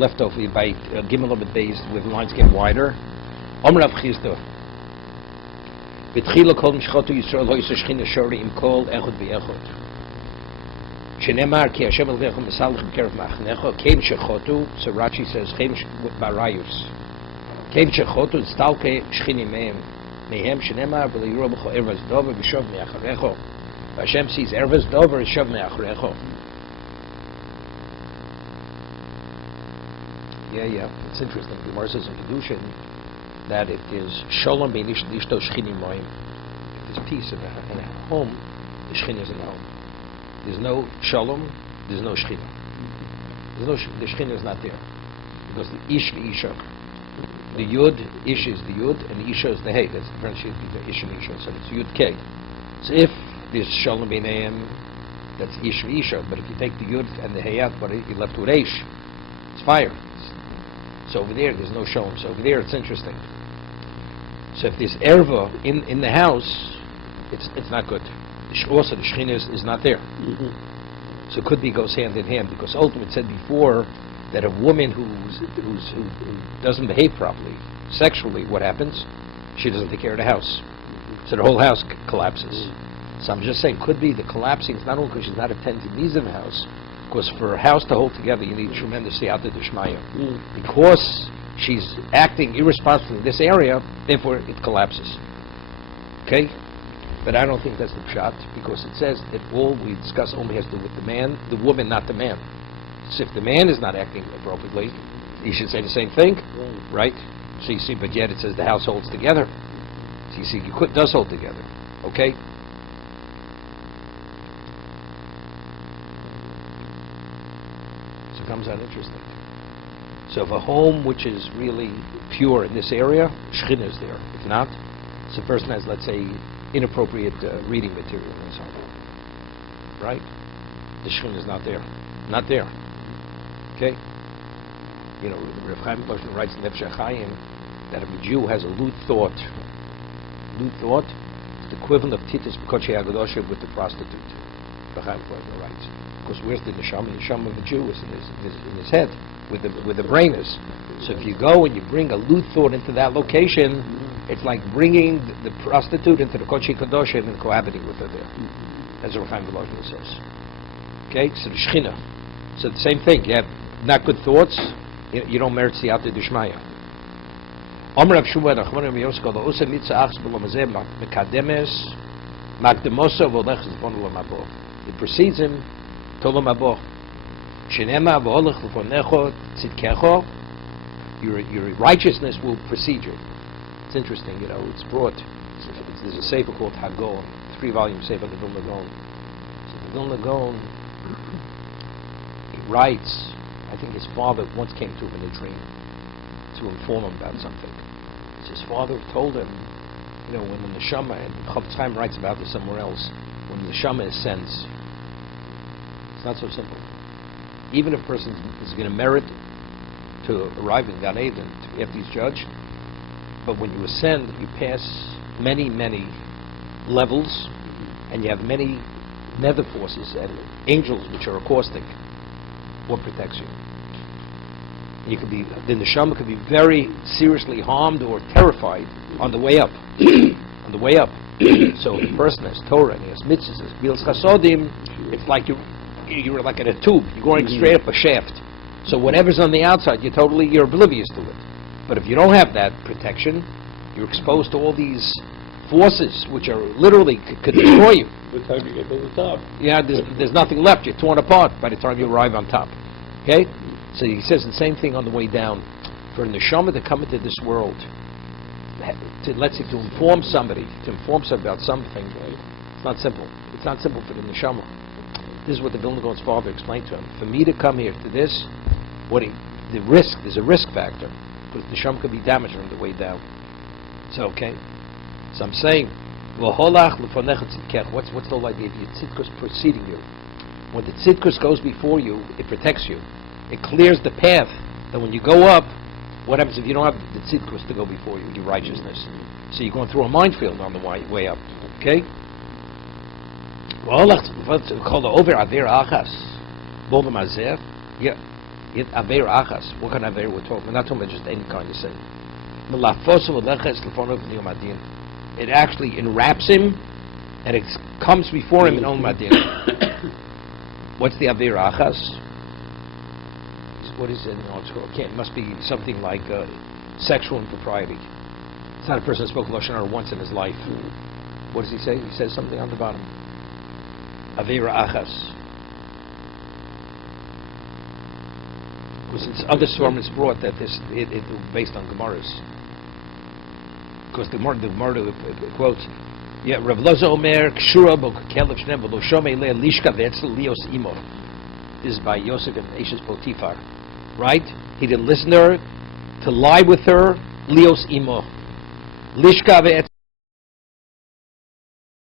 left over by Gimel of days with lines getting wider. Omrav Chizdo. Betchila kol mishchotu Yisrael ho yisrael shchina shori im kol echod v'echod. Shenemar ki Hashem elvechu mesalach b'kerev machnecho kem shechotu. So Rashi says kem with barayus. Kem shechotu stalke shchini mehem shenemar v'liyuro b'cho ervas dover v'shov me'acharecho. Hashem sees ervas dover v'shov me'acharecho. Yeah. It's interesting. The Gemara says in Kedushin that it is shalom bein ish lishto shchini moim. There's peace in a home. The shchina is in the home. There's no shalom. There's no shchina. The shchina is not there because the ish the isha. The yud ish is the yud and the isha is the hey. That's the differentiation between ish and isha. So it's yud k. So if there's shalom beinayim, that's ish and isha. But if you take the yud and the hey out, but you're left with ish. It's fire. So over there's no shalom. So over there, it's interesting. So if there's erva in the house, it's not good. Also, the shechina is not there. Mm-hmm. So it could be goes hand in hand because ultimately it said before that a woman who doesn't behave properly sexually, what happens? She doesn't take care of the house. So the whole house collapses. So I'm just saying, could be the collapsing is not only because she's not attending to the needs of the house, because for a house to hold together, you need tremendous siyata d'shmaya. Because she's acting irresponsibly in this area, therefore it collapses. Okay? But I don't think that's the pshat, because it says that all we discuss only has to do with the man, the woman, not the man. So if the man is not acting appropriately, he should say the same thing, right? So you see, but yet it says the house holds together. So you see, it does hold together. Okay? Comes out interesting. So if a home which is really pure in this area, shechina is there. If not, so the person has, let's say, inappropriate reading material in his home. Right? The shechina is not there. Not there. Okay? You know, Rav Chaim Kloshner writes in Nefesh HaChaim that if a Jew has a lewd thought, is the equivalent of Titus B'Kodesh HaGadosha with the prostitute. Rav Chaim Kloshner writes. Because where's the neshama? The neshama of a Jew is in his head, where the brain is. So if you go and you bring a lewd thought into that location, it's like bringing the prostitute into the Kodesh Kadosh and cohabiting with her there. As Rav Chaim Volozhin says. Okay, so the Shechina. So the same thing. You have not good thoughts, you don't merit siyata d'shmaya. Omer Rav Shmuel Nachman Yosko lo usa mitzah achs b'lo mazeh mekademes makdemoso v'olech zbon lo mabo. It precedes him. Tolom abo. Shenema v'olech l'fonecho tzidkecho. Your righteousness will precede you. It's interesting, you know. It's brought. There's a sefer called Hagol, 3-volume sefer of the Vilna Gaon. So the Vilna Gaon, he writes. I think his father once came to him in a dream to inform him about something. His father told him, you know, when the neshama, and Chofetz Chaim writes about this somewhere else, when the neshama ascends. It's not so simple. Even if a person is going to merit to arrive in Gan Eden, after he's judged, but when you ascend, you pass many, many levels, and you have many nether forces and angels which are caustic. What protects you? You could be, the neshama could be very seriously harmed or terrified on the way up. On the way up. So if a person has Torah and he has mitzvahs, has Bilas Chasodim, it's like you're like in a tube. You're going straight up a shaft. So whatever's on the outside, you're oblivious to it. But if you don't have that protection, you're exposed to all these forces which are literally could destroy you. By the time you get to the top. Yeah, there's nothing left. You're torn apart by the time you arrive on top. Okay? So he says the same thing on the way down. For a neshama to come into this world, to inform somebody about something, it's not simple. It's not simple for the neshama. This is what the Vilna Gaon's father explained to him. For me to come here to this, there's a risk factor, because the neshama could be damaged on the way down. So okay. So I'm saying, what's the whole idea of your tzidkus preceding you? When the tzidkus goes before you, it protects you. It clears the path. That when you go up, what happens if you don't have the tzidkus to go before you, your righteousness? So you're going through a minefield on the way up. Okay? Yeah. Vayeira achas. What kind of Vayeira we're talking? We're not talking about just any kind of sin. It actually enwraps him, and it comes before him in Om Madin. What's the Vayeira achas? What is it? No, it must be something like sexual impropriety. It's not a person that spoke Lashon Hara once in his life. What does he say? He says something on the bottom. Vayeira achas. Because it's other storms brought that it based on Gemaras. Because the Gemara quotes, Rav Loza Omer Kshura B'Kelev Shneim V'Lo Shomei Le Lishka V'Etzel Lios Imo. This is by Yosef and Ashes Potifar. Right? He didn't listen to her, to lie with her, Lios Imo. Lishka V'Etzel